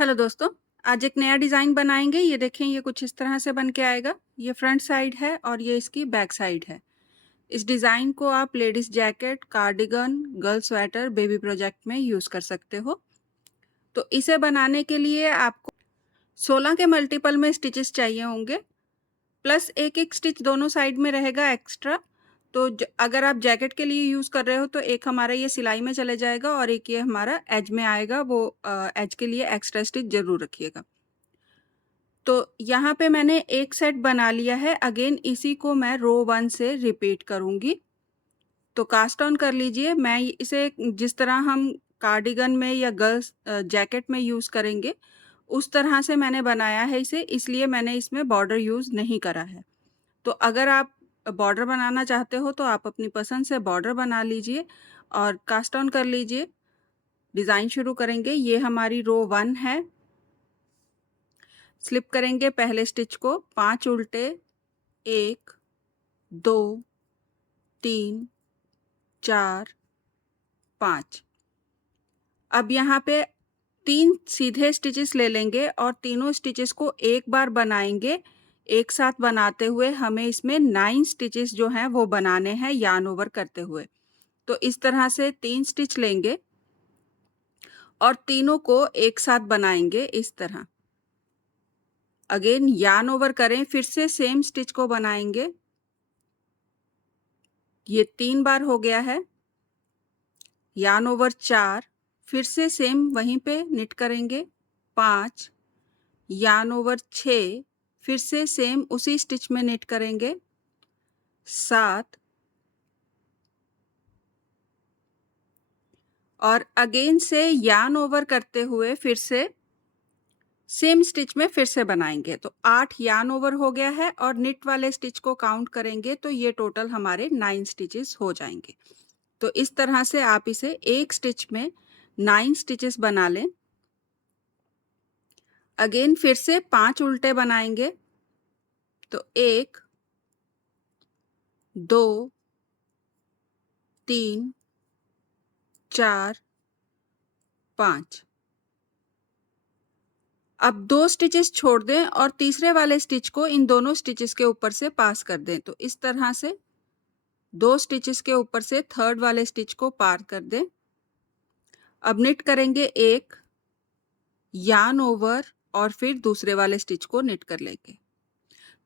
Hello दोस्तों, आज एक नया डिज़ाइन बनाएँगे। ये देखें, ये कुछ इस तरह से बन के आएगा। ये फ्रंट साइड है और ये इसकी बैक साइड है। इस डिज़ाइन को आप ladies jacket, cardigan, girl sweater, baby project में यूज़ कर सकते हो। तो इसे बनाने के लिए आपको 16 के मल्टीपल में स्टिचेस चाहिए होंगे, प्लस एक-एक स्टिच दोनों साइड में रहेगा एक्स्ट्रा। तो अगर आप जैकेट के लिए यूज़ कर रहे हो तो एक हमारा ये सिलाई में चले जाएगा और एक ये हमारा एज में आएगा। वो एज के लिए एक्स्ट्रा स्टिच ज़रूर रखिएगा। तो यहाँ पे मैंने एक सेट बना लिया है। अगेन इसी को मैं रो 1 से रिपीट करूँगी। तो कास्ट ऑन कर लीजिए। मैं इसे जिस तरह हम कार्डिगन में या गर्ल्स जैकेट में यूज़ करेंगे, उस तरह से मैंने बनाया है इसे, इसलिए मैंने इसमें बॉर्डर यूज़ नहीं करा है। तो अगर आप बॉर्डर बनाना चाहते हो तो आप अपनी पसंद से बॉर्डर बना लीजिए और कास्ट ऑन कर लीजिए। डिज़ाइन शुरू करेंगे। ये हमारी रो 1 है। स्लिप करेंगे पहले स्टिच को 5 उल्टे, 1, 2, 3, 4, 5। अब यहाँ पे 3 सीधे स्टिचेस ले लेंगे और तीनों स्टिचेस को एक बार बनाएँगे। एक साथ बनाते हुए हमें इसमें 9 स्टिचेस जो हैं वो बनाने हैं यार्न ओवर करते हुए। तो इस तरह से 3 स्टिच लेंगे और तीनों को एक साथ बनाएँगे इस तरह। अगेन यार्न ओवर करें, फिर से सेम स्टिच को बनाएँगे। ये 3 बार हो गया है। यार्न ओवर 4, फिर से सेम वहीं पे निट करेंगे 5, यार्न ओवर 6, फिर से सेम उसी स्टिच में निट करेंगे 7 और अगेन से यार्न ओवर करते हुए फिर से सेम स्टिच में फिर से बनाएंगे। तो 8 यार्न ओवर हो गया है और निट वाले स्टिच को काउंट करेंगे तो ये टोटल हमारे 9 स्टिचेस हो जाएंगे। तो इस तरह से आप इसे एक स्टिच में 9 स्टिचेस बना लें। अगेन फिर से 5 उल्टे बनाएंगे। तो 1, 2, 3, 4, 5। अब 2 स्टिचेस छोड़ दें और तीसरे वाले स्टिच को इन दोनों स्टिचेस के ऊपर से पास कर दें। तो इस तरह से 2 स्टिचेस के ऊपर से थर्ड वाले स्टिच को पार कर दें। अब निट करेंगे 1, यार्न ओवर और फिर दूसरे वाले स्टिच को निट कर लेंगे।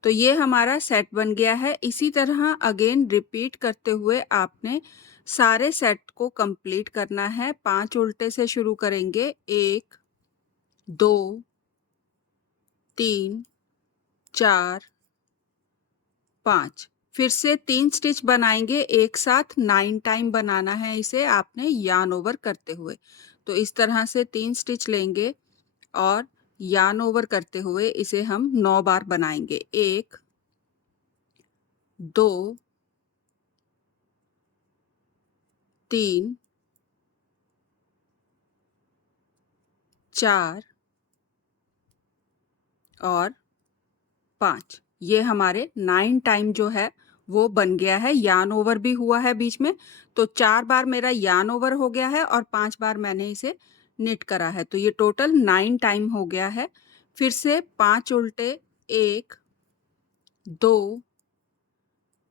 तो ये हमारा सेट बन गया है। इसी तरह अगेन रिपीट करते हुए आपने सारे सेट को कंप्लीट करना है। 5 उल्टे से शुरू करेंगे। 1, 2, 3, 4, 5। फिर से 3 स्टिच बनाएंगे एक साथ। 9 टाइम बनाना है इसे आपने यार्न ओवर करते हुए। तो इस तरह से 3 स्टिच लेंगे और यार्न ओवर करते हुए इसे हम 9 बार बनाएंगे। 1, 2, 3, 4 और 5। ये हमारे 9 टाइम जो है वो बन गया है। यार्न ओवर भी हुआ है बीच में। तो 4 बार मेरा यार्न ओवर हो गया है और 5 बार मैंने इसे निट करा है। तो ये टोटल 9 टाइम हो गया है। फिर से 5 उल्टे, 1, 2,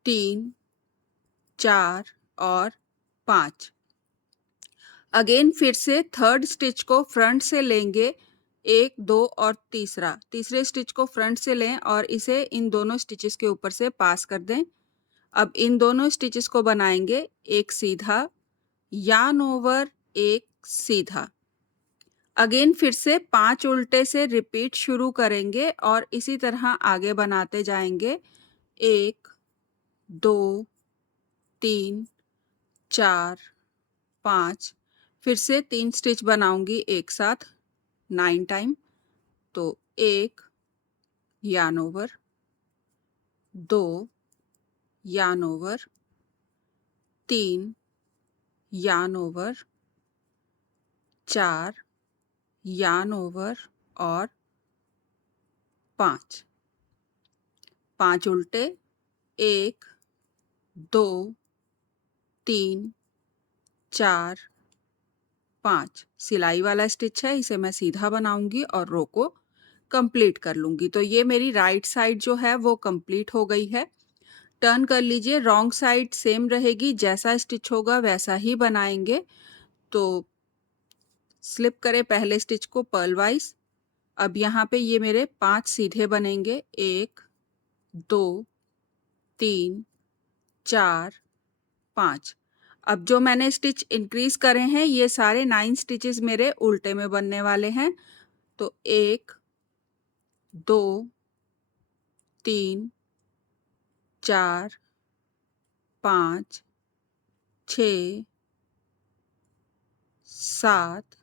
3, 4 और 5। अगेन फिर से थर्ड स्टिच को फ्रंट से लेंगे। 1, 2 और तीसरे स्टिच को फ्रंट से लें और इसे इन दोनों स्टिचेस के ऊपर से पास कर दें। अब इन दोनों स्टिचेस को बनाएंगे एक सीधा, यार्न ओवर, एक सीधा। अगेन फिर से 5 उल्टे से रिपीट शुरू करेंगे और इसी तरह आगे बनाते जाएंगे। 1, 2, 3, 4, 5। फिर से 3 स्टिच बनाऊंगी एक साथ 9 टाइम। तो 1, yarn over, 2, yarn over, 3, yarn over, 4, yarn over और 5। 5 उल्टे, 1, 2, 3, 4, 5 सिलाई वाला स्टिच है, इसे मैं सीधा बनाऊंगी और रो को कंप्लीट कर लूंगी। तो ये मेरी राइट साइड जो है वो कंप्लीट हो गई है। टर्न कर लीजिए, रॉन्ग साइड सेम रहेगी, जैसा स्टिच होगा वैसा ही बनाएंगे। तो स्लिप करें पहले स्टिच को पर्ल वाइज। अब यहाँ पे ये मेरे 5 सीधे बनेंगे, 1 2 3 4 5। अब जो मैंने स्टिच इंक्रीज करे हैं ये सारे 9 स्टिचेस मेरे उल्टे में बनने वाले हैं। तो 1 2 3 4 5 6 7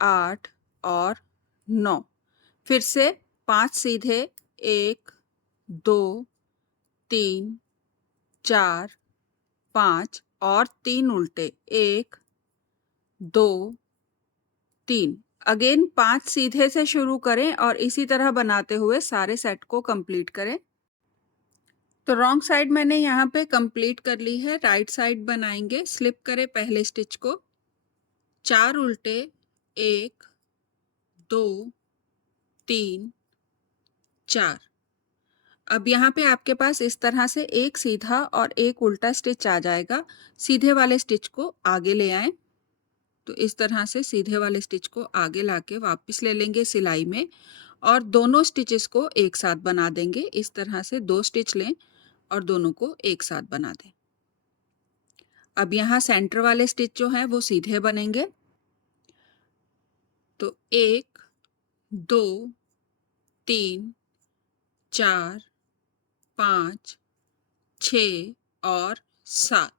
8 और 9। फिर से 5 सीधे, 1 2 3 4 5 और 3 उल्टे, 1 2 3। अगेन 5 सीधे से शुरू करें और इसी तरह बनाते हुए सारे सेट को कंप्लीट करें। तो रॉन्ग साइड मैंने यहाँ पे कंप्लीट कर ली है, राइट साइड बनाएंगे। स्लिप करें पहले स्टिच को, 4 उल्टे, 1 2 3 4। अब यहाँ पे आपके पास इस तरह से एक सीधा और एक उल्टा स्टिच आ जाएगा। सीधे वाले स्टिच को आगे ले आएं। तो इस तरह से सीधे वाले स्टिच को आगे लाके वापस ले लेंगे सिलाई में और दोनों स्टिचेस को एक साथ बना देंगे। इस तरह से 2 स्टिच लें और दोनों को एक साथ बना दें। अब यहाँ सेंटर वाले स्टिच जो हैं वो सीधे बनेंगे। तो 1 2 3 4 5 6 और 7।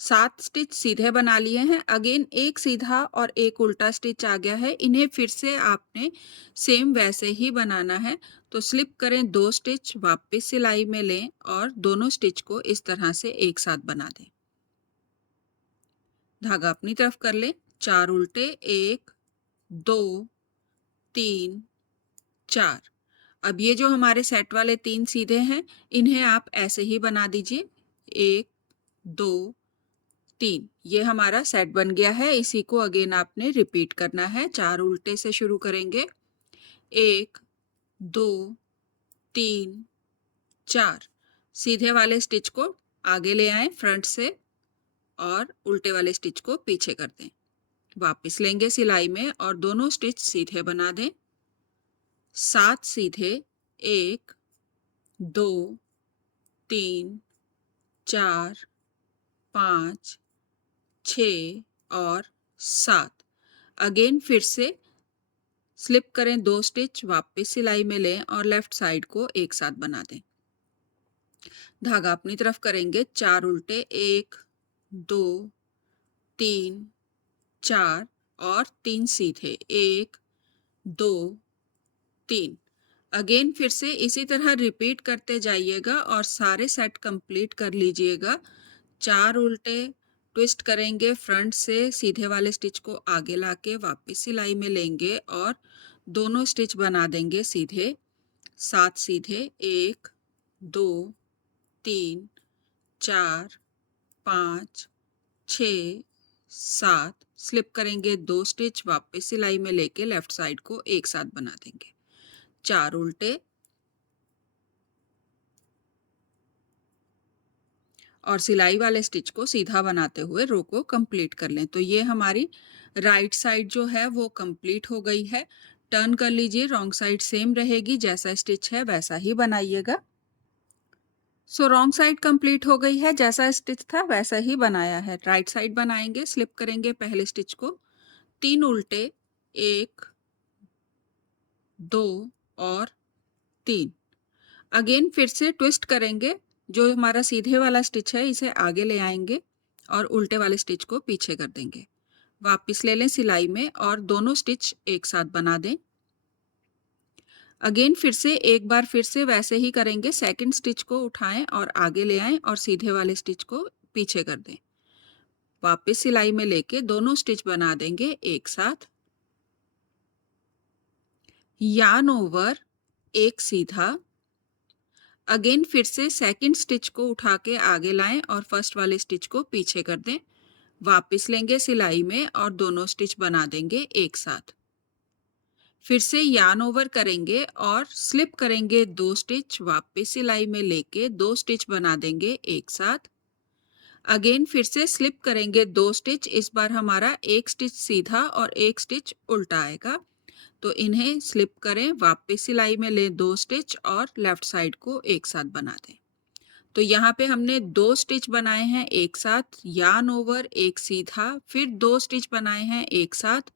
7 स्टिच सीधे बना लिए हैं। अगेन एक सीधा और एक उल्टा स्टिच आ गया है, इन्हें फिर से आपने सेम वैसे ही बनाना है। तो स्लिप करें 2 स्टिच, वापस सिलाई में लें और दोनों स्टिच को इस तरह से एक साथ बना दें। धागा अपनी तरफ कर लें, 4 उल्टे, 1 2 3 4। अब ये जो हमारे सेट वाले 3 सीधे हैं इन्हें आप ऐसे ही बना दीजिए, 1 2 3। ये हमारा सेट बन गया है। इसी को अगेन आपने रिपीट करना है। 4 उल्टे से शुरू करेंगे, 1 2 3 4। सीधे वाले स्टिच को आगे ले आएं फ्रंट से और उल्टे वाले स्टिच को पीछे कर दें। वापस लेंगे सिलाई में और दोनों स्टिच सीधे बना दें। 7 सीधे, 1 2 3 4 5 6 और 7। अगेन फिर से स्लिप करें 2 स्टिच, वापस सिलाई में लें और लेफ्ट साइड को एक साथ बना दें। धागा अपनी तरफ करेंगे, 4 उल्टे, 1 2 3 4 और 3 सीधे, 1 2 3। अगेन फिर से इसी तरह रिपीट करते जाइएगा और सारे सेट कंप्लीट कर लीजिएगा। 4 उल्टे, ट्विस्ट करेंगे फ्रंट से, सीधे वाले स्टिच को आगे लाके वापस सिलाई में लेंगे और दोनों स्टिच बना देंगे सीधे। 7 सीधे, 1 2 3 4 5 6 7। स्लिप करेंगे 2 स्टिच, वापस सिलाई में लेके लेफ्ट साइड को एक साथ बना देंगे। 4 उल्टे और सिलाई वाले स्टिच को सीधा बनाते हुए रो को कंप्लीट कर लें। तो ये हमारी राइट साइड जो है वो कंप्लीट हो गई है। टर्न कर लीजिए, रॉन्ग साइड सेम रहेगी, जैसा स्टिच है वैसा ही बनाइएगा। सो रॉन्ग साइड कंप्लीट हो गई है, जैसा स्टिच था वैसा ही बनाया है। राइट साइड बनाएंगे, स्लिप करेंगे पहले स्टिच को, 3 उल्टे, 1 2 और 3। अगेन फिर से ट्विस्ट करेंगे, जो हमारा सीधे वाला स्टिच है इसे आगे ले आएंगे और उल्टे वाले स्टिच को पीछे कर देंगे। वापस ले लें सिलाई में और दोनों स्टिच एक साथ बना दें। अगेन फिर से एक बार फिर से वैसे ही करेंगे। सेकंड स्टिच को उठाएं और आगे ले आएं और सीधे वाले स्टिच को पीछे कर दें। वापस सिलाई में लेके दोनों स्टिच बना देंगे एक साथ। यार्न ओवर, एक सीधा। अगेन फिर से सेकंड स्टिच को उठा के आगे लाएं और फर्स्ट वाले स्टिच को पीछे कर दें। वापस लेंगे सिलाई में और दोनों स्टिच बना देंगे एक साथ। फिर से यार्न ओवर करेंगे और स्लिप करेंगे 2 स्टिच, वापस सिलाई में लेके 2 स्टिच बना देंगे एक साथ। अगेन फिर से स्लिप करेंगे 2 स्टिच, इस बार हमारा एक स्टिच सीधा और एक स्टिच उल्टा आएगा, तो इन्हें स्लिप करें, वापस सिलाई में लें 2 स्टिच और लेफ्ट साइड को एक साथ बना दें। तो यहाँ पे हमने 2 स्टिच बनाए हैं एक साथ, यार्न ओवर, एक सीधा, फिर 2 स्टिच बनाए हैं एक साथ,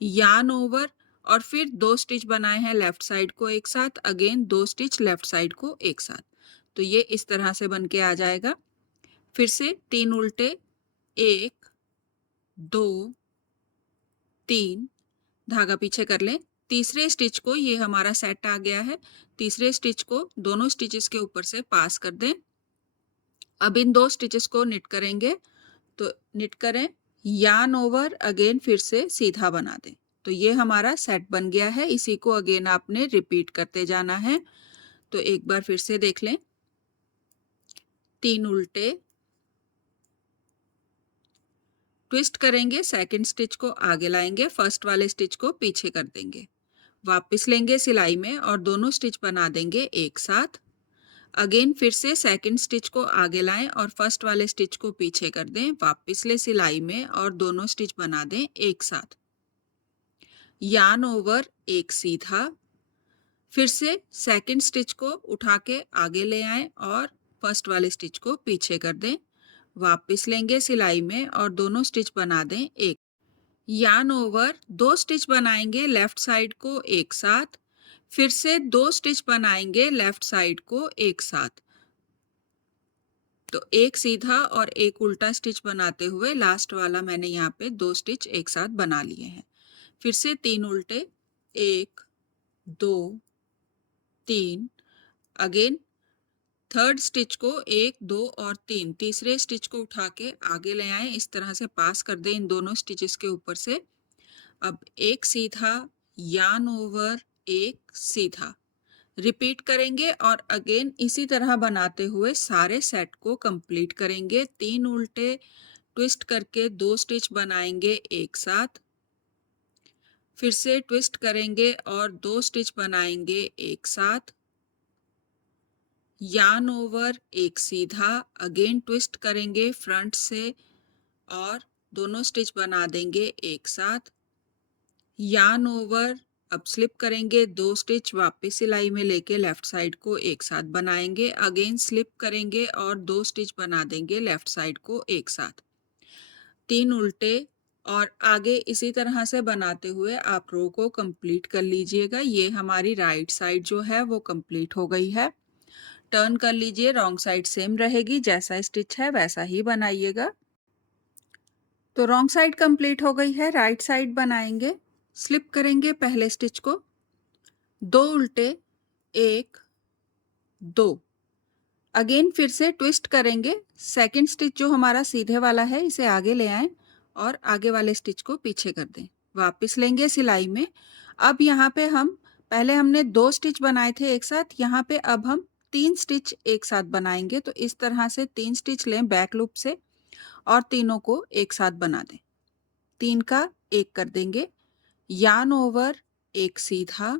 यार्न ओवर, और फिर 2 स्टिच बनाए हैं लेफ्ट साइड को एक साथ, अगेन 2 स्टिच लेफ्ट साइड को एक साथ। तो ये इस तरह से बन के आ जाएगा। फिर से 3 उल्टे, 1 2 3, धागा पीछे कर लें। तीसरे स्टिच को, ये हमारा सेट आ गया है, तीसरे स्टिच को दोनों स्टिचेस के ऊपर से पास कर दें। अब इन 2 स्टिचेस को निट करेंगे, तो निट करें, यार्न ओवर, अगेन फिर से सीधा बना दें। तो ये हमारा सेट बन गया है, इसी को अगेन आपने रिपीट करते जाना है। तो एक बार फिर से देख लें। 3 उल्टे, ट्विस्ट करेंगे, सेकंड स्टिच को आगे लाएंगे, फर्स्ट वाले स्टिच को पीछे कर देंगे, वापस लेंगे सिलाई में और दोनों स्टिच बना देंगे एक साथ। अगेन फिर से सेकंड स्टिच को आगे लाएं और फर्स्ट वाले स्टिच को पीछे कर दें, वापस ले सिलाई में और दोनों स्टिच बना दें एक साथ। यार्न ओवर, एक सीधा, फिर से सेकंड स्टिच को उठा के आगे ले आएं और फर्स्ट वाले स्टिच को पीछे कर दें, वापस लेंगे सिलाई में और दोनों स्टिच बना दें एक। यार्न ओवर, 2 स्टिच बनाएंगे लेफ्ट साइड को एक साथ, फिर से 2 स्टिच बनाएंगे लेफ्ट साइड को एक साथ। तो एक सीधा और एक उल्टा स्टिच बनाते हुए लास्ट वाला मैंने यहाँ पे 2 स्टिच एक साथ बना लिए हैं। फिर से 3 उल्टे, 1 2 3, अगेन थर्ड स्टिच को 1 2 और 3, तीसरे स्टिच को उठा के आगे ले आए, इस तरह से पास कर दें इन दोनों स्टिचेस के ऊपर से। अब एक सीधा, यार्न ओवर, एक सीधा, रिपीट करेंगे और अगेन इसी तरह बनाते हुए सारे सेट को कंप्लीट करेंगे। 3 उल्टे, ट्विस्ट करके 2 स्टिच बनाएंगे एक साथ, फिर से ट्विस्ट करेंगे और 2 स्टिच बनाएंगे एक साथ, यार्न ओवर, एक सीधा, अगेन ट्विस्ट करेंगे फ्रंट से और दोनों स्टिच बना देंगे एक साथ, यार्न ओवर, अब स्लिप करेंगे 2 स्टिच, वापस सिलाई में लेके लेफ्ट साइड को एक साथ बनाएंगे, अगेन स्लिप करेंगे और 2 स्टिच बना देंगे लेफ्ट साइड को एक साथ। 3 उल्टे और आगे इसी तरह से बनाते हुए आप रो को कंप्लीट कर लीजिएगा। ये हमारी राइट साइड जो है वो कंप्लीट हो गई है। टर्न कर लीजिए, रॉन्ग साइड सेम रहेगी, जैसा स्टिच है वैसा ही बनाइएगा। तो रॉन्ग साइड कंप्लीट हो गई है, राइट साइड बनाएंगे। स्लिप करेंगे पहले स्टिच को, 2 उल्टे, 1 2, अगेन फिर से ट्विस्ट करेंगे, सेकंड स्टिच जो हमारा सीधे वाला है इसे आगे ले आएं और आगे वाले स्टिच को पीछे कर दें, वापस लेंगे सिलाई में। अब यहाँ पे पहले हमने 2 स्टिच बनाए थे एक साथ, यहाँ पे अब हम 3 स्टिच एक साथ बनाएंगे। तो इस तरह से 3 स्टिच लें बैक लूप से और तीनों को एक साथ बना दें, 3 का 1 कर देंगे, यार्न ओवर, एक सीधा,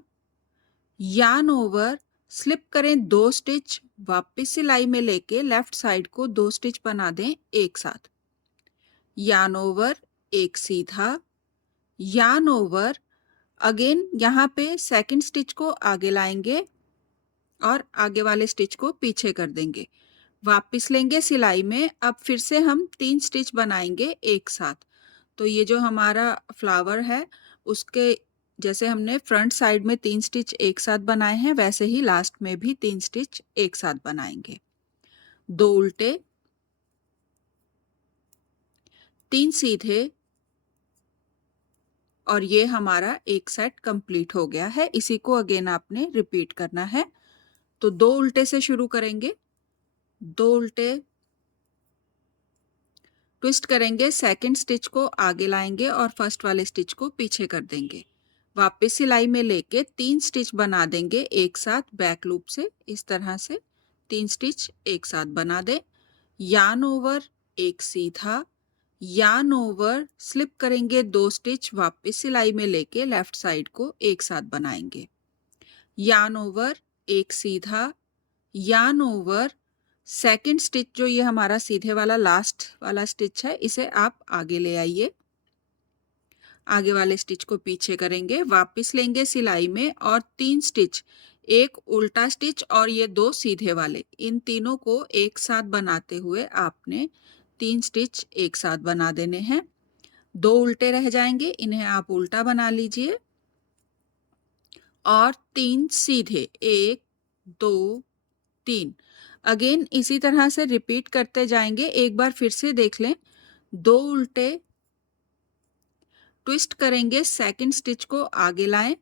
यार्न ओवर, स्लिप करें 2 स्टिच, वापस सिलाई में लेके लेफ्ट साइड को 2 स्टिच बना दें एक साथ, यार्न ओवर, एक सीधा, यार्न ओवर, अगेन यहाँ पे सेकंड स्टिच को आगे लाएंगे और आगे वाले स्टिच को पीछे कर देंगे, वापस लेंगे सिलाई में। अब फिर से हम 3 स्टिच बनाएंगे एक साथ। तो ये जो हमारा फ्लावर है उसके जैसे हमने फ्रंट साइड में 3 स्टिच एक साथ बनाए हैं, वैसे ही लास्ट में भी 3 स्टिच एक साथ बनाएंगे। 2 उल्टे, 3 सीधे, और ये हमारा एक सेट कंप्लीट हो गया है। इसी को अगेन आपने रिपीट करना है। तो 2 उल्टे से शुरू करेंगे, 2 उल्टे, ट्विस्ट करेंगे, सेकंड स्टिच को आगे लाएंगे और फर्स्ट वाले स्टिच को पीछे कर देंगे, वापस सिलाई में लेके 3 स्टिच बना देंगे एक साथ बैक लूप से, इस तरह से 3 स्टिच एक साथ बना दें, यार्न ओवर, एक सीधा, यार्न ओवर स्लिप करेंगे 2 स्टिच, वापस सिलाई में लेके लेफ्ट साइड को एक साथ बनाएंगे। यार्न ओवर एक सीधा, यार्न ओवर सेकंड स्टिच जो ये हमारा सीधे वाला लास्ट वाला स्टिच है, इसे आप आगे ले आइए। आगे वाले स्टिच को पीछे करेंगे, वापस लेंगे सिलाई में और 3 स्टिच, एक उल्टा स्टिच और ये 2 सीधे वाले, इन तीनों को एक साथ बनाते हुए आपने 3 स्टिच एक साथ बना देने हैं। 2 उल्टे रह जाएंगे, इन्हें आप उल्टा बना लीजिए और 3 सीधे, 1 2 3। अगेन इसी तरह से रिपीट करते जाएंगे। एक बार फिर से देख लें, 2 उल्टे, ट्विस्ट करेंगे, सेकंड स्टिच को आगे लाएं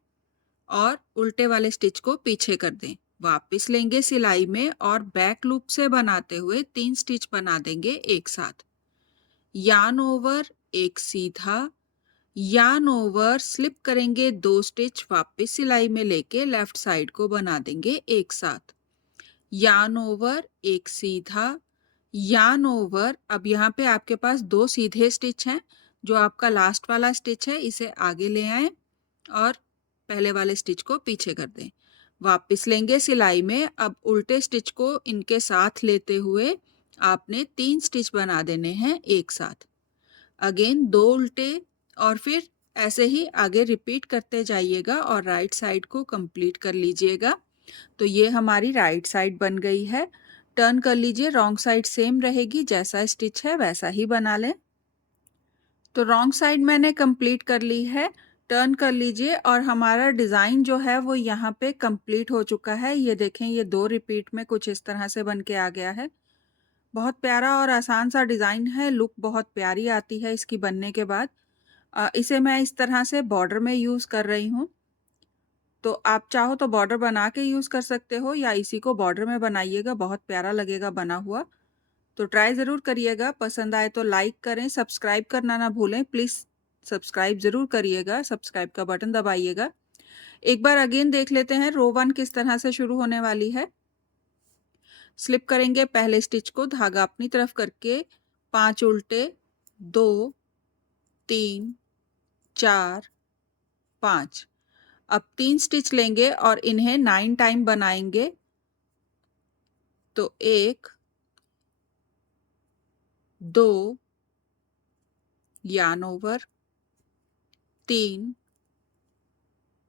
और उल्टे वाले स्टिच को पीछे कर दें। वापस लेंगे सिलाई में और बैक लूप से बनाते हुए 3 स्टिच बना देंगे एक साथ। यार्न ओवर एक सीधा, यार्न ओवर स्लिप करेंगे 2 स्टिच, वापस सिलाई में लेके लेफ्ट साइड को बना देंगे एक साथ। यार्न ओवर एक सीधा, यार्न ओवर, अब यहाँ पे आपके पास 2 सीधे स्टिच हैं, जो आपका लास्ट वाला स्टिच है इसे आगे ले आएं और पहले वाले स्टिच को पीछे कर दें। वापस लेंगे सिलाई में, अब उल्टे स्टिच को इनके साथ लेते हुए आपने 3 स्टिच बना देने हैं एक साथ। अगेन 2 उल्टे और फिर ऐसे ही आगे रिपीट करते जाइएगा और राइट साइड को कंप्लीट कर लीजिएगा। तो ये हमारी राइट साइड बन गई है। टर्न कर लीजिए, रॉन्ग साइड सेम रहेगी, जैसा स्टिच है वैसा ही बना लें। तो रॉन्ग साइड मैंने कंप्लीट कर ली है। टर्न कर लीजिए और हमारा डिज़ाइन जो है वो यहाँ पे कंप्लीट हो चुका है। ये देखें, ये 2 रिपीट में कुछ इस तरह से बन के आ गया है। बहुत प्यारा और आसान सा डिज़ाइन है, लुक बहुत प्यारी आती है इसकी बनने के बाद। इसे मैं इस तरह से बॉर्डर में यूज़ कर रही हूँ। तो आप चाहो तो बॉर्डर बना के यूज़ कर सकते हो या इसी को बॉर्डर में बनाइएगा, बहुत प्यारा लगेगा बना हुआ। तो ट्राई ज़रूर करिएगा, पसंद आए तो लाइक करें, सब्सक्राइब करना ना भूलें, प्लीज़ सब्सक्राइब ज़रूर करिएगा, सब्सक्राइब का बटन दबाइएगा। एक बार अगेन देख लेते हैं रो 1 किस तरह से शुरू होने वाली है। स्लिप करेंगे पहले स्टिच को, धागा अपनी तरफ करके 5 उल्टे, 2 3 4 5। अब 3 स्टिच लेंगे और इन्हें 9 टाइम बनाएंगे। तो 1 2 yarn over, 3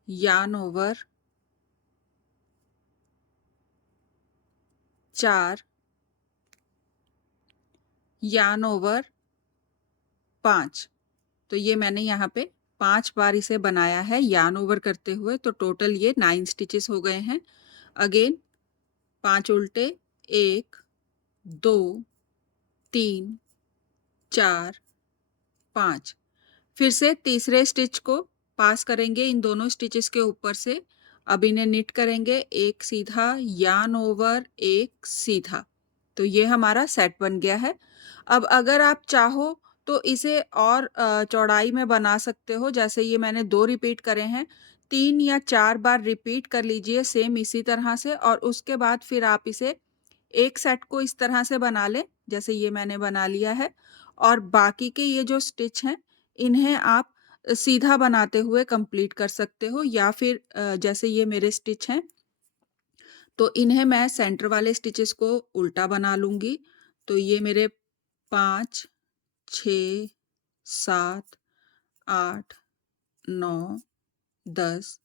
yarn over, 4 yarn over, 5। तो ये मैंने यहाँ पे 5 बार इसे बनाया है यार्न ओवर करते हुए, तो टोटल ये 9 स्टिचेस हो गए हैं। अगेन 5 उल्टे, 1 2 3 4 5। फिर से तीसरे स्टिच को पास करेंगे इन दोनों स्टिचेस के ऊपर से। अब इन्हें निट करेंगे, एक सीधा, यार्न ओवर, एक सीधा। तो ये हमारा सेट बन गया है। अब अगर आप चाहो तो इसे और चौड़ाई में बना सकते हो, जैसे ये मैंने 2 रिपीट करे हैं, 3 या 4 बार रिपीट कर लीजिए सेम इसी तरह से और उसके बाद फिर आप इसे एक सेट को इस तरह से बना लें, जैसे ये मैंने बना लिया है। और बाकी के ये जो स्टिच हैं, इन्हें आप सीधा बनाते हुए कंप्लीट कर सकते हो या फिर जैसे ये मेरे स्टिच हैं, तो इन्हें मैं सेंटर वाले स्टिचेस को उल्टा बना लूँगी। तो ये मेरे 5 6 7 8 9 10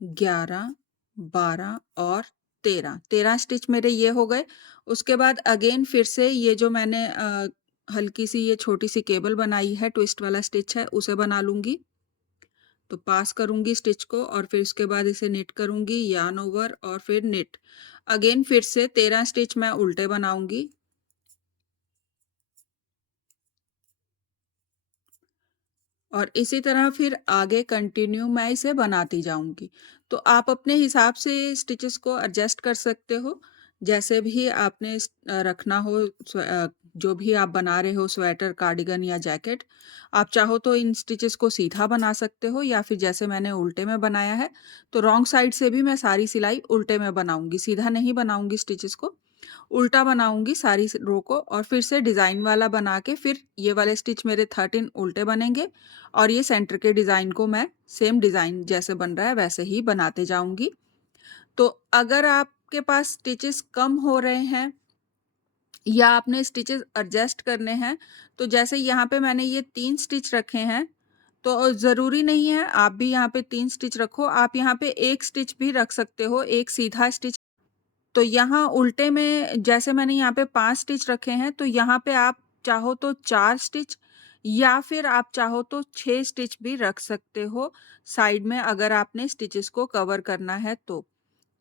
11 12 और 13 स्टिच मेरे ये हो गए। उसके बाद अगेन फिर से ये जो मैंने हल्की सी ये छोटी सी केबल बनाई है, ट्विस्ट वाला स्टिच है, उसे बना लूँगी। तो पास करूँगी स्टिच को और फिर उसके बाद इसे निट करूँगी, यार्न ओवर और फिर निट। अगेन फिर से 13 स्टिच मैं उल्टे बनाऊँगी। और इसी तरह फिर आगे कंटिन्यू मैं इसे बनाती जाऊँगी। तो आप अपने हिसाब से स्टिचेस को एडजस्ट कर सकते हो, जैसे भी आपने रखना हो, जो भी आप बना रहे हो, स्वेटर, कार्डिगन या जैकेट। आप चाहो तो इन स्टिचेस को सीधा बना सकते हो या फिर जैसे मैंने उल्टे में बनाया है, तो रॉन्ग साइड से भी मैं सारी सिलाई उल्टे में बनाऊँगी, सीधा नहीं बनाऊँगी स्टिचेस को। उल्टा बनाऊँगी सारी रो को और फिर से डिज़ाइन वाला बना के फिर ये वाले स्टिच मेरे 13 उल्टे बनेंगे और ये सेंटर के डिज़ाइन को मैं सेम डिज़ाइन जैसे बन रहा है वैसे ही बनाते जाऊँगी। तो अगर आपके पास स्टिचेस कम हो रहे हैं या आपने स्टिचेस एडजस्ट करने हैं, तो जैसे यहाँ पे मैंने ये 3 स्टिच रखे हैं, तो ज़रूरी नहीं है आप भी यहाँ पे 3 स्टिच रखो, आप यहाँ पे 1 स्टिच भी रख सकते हो, एक सीधा स्टिच। तो यहाँ उल्टे में जैसे मैंने यहाँ पे 5 स्टिच रखे हैं, तो यहाँ पे आप चाहो तो 4 स्टिच या फिर आप चाहो तो 6 स्टिच भी रख सकते हो साइड में अगर आपने स्टिचेस को कवर करना है तो।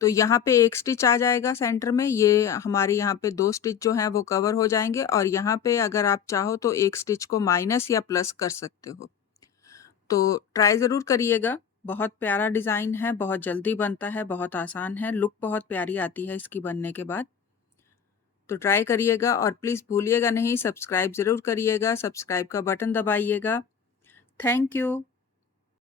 तो यहाँ पे 1 स्टिच आ जाएगा सेंटर में, ये हमारे यहाँ पे 2 स्टिच जो हैं वो कवर हो जाएँगे और यहाँ पे अगर आप चाहो तो 1 स्टिच को माइनस या प्लस कर सकते हो। तो ट्राई ज़रूर करिएगा, बहुत प्यारा डिज़ाइन है, बहुत जल्दी बनता है, बहुत आसान है, लुक बहुत प्यारी आती है इसकी बनने के बाद। तो ट्राई करिएगा और प्लीज़ भूलिएगा नहीं सब्सक्राइब ज़रूर करिएगा, सब्सक्राइब का बटन दबाइएगा। Thank you.